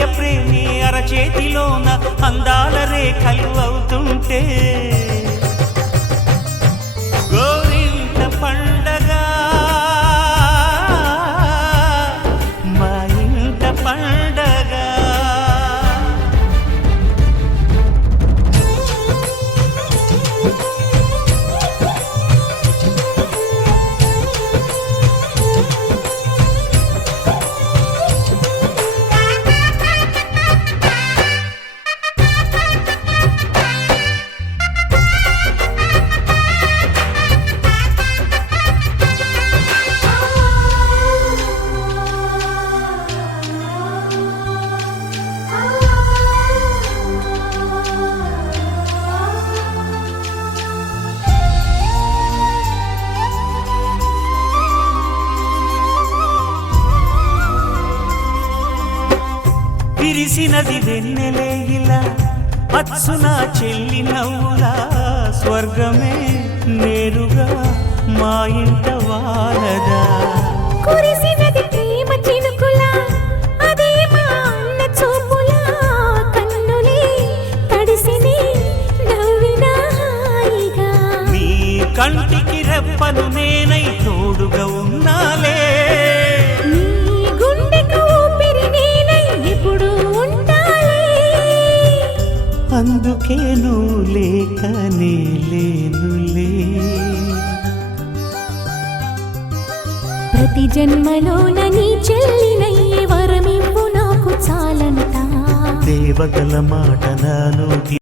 అన్నయ్య ప్రేమి అరచేతిలోన అందాల రేఖలు అవుతుంటే గోరింట పండగ మా ఇంట పండగ. విరిసినది వెన్నెలే ఇలా అచ్చున చెల్లి నవ్వులా స్వర్గమే నేరుగా మా ఇంట వాలదా. కురిసినది ప్రేమ చినుకులా అదే మా అన్న చూపులా కన్నులే తడిసిని నవ్వినా హాయిగా. నీ కంటికి రెప్పను నేనై తోడుగా ఉన్నాలే. అందుకే నువ్వు లేకనే లేనులే. ప్రతి జన్మలోన నీ చెల్లినయ్యే వరమివ్వు నాకు చాలంట. దేవతల మాట నా నోటి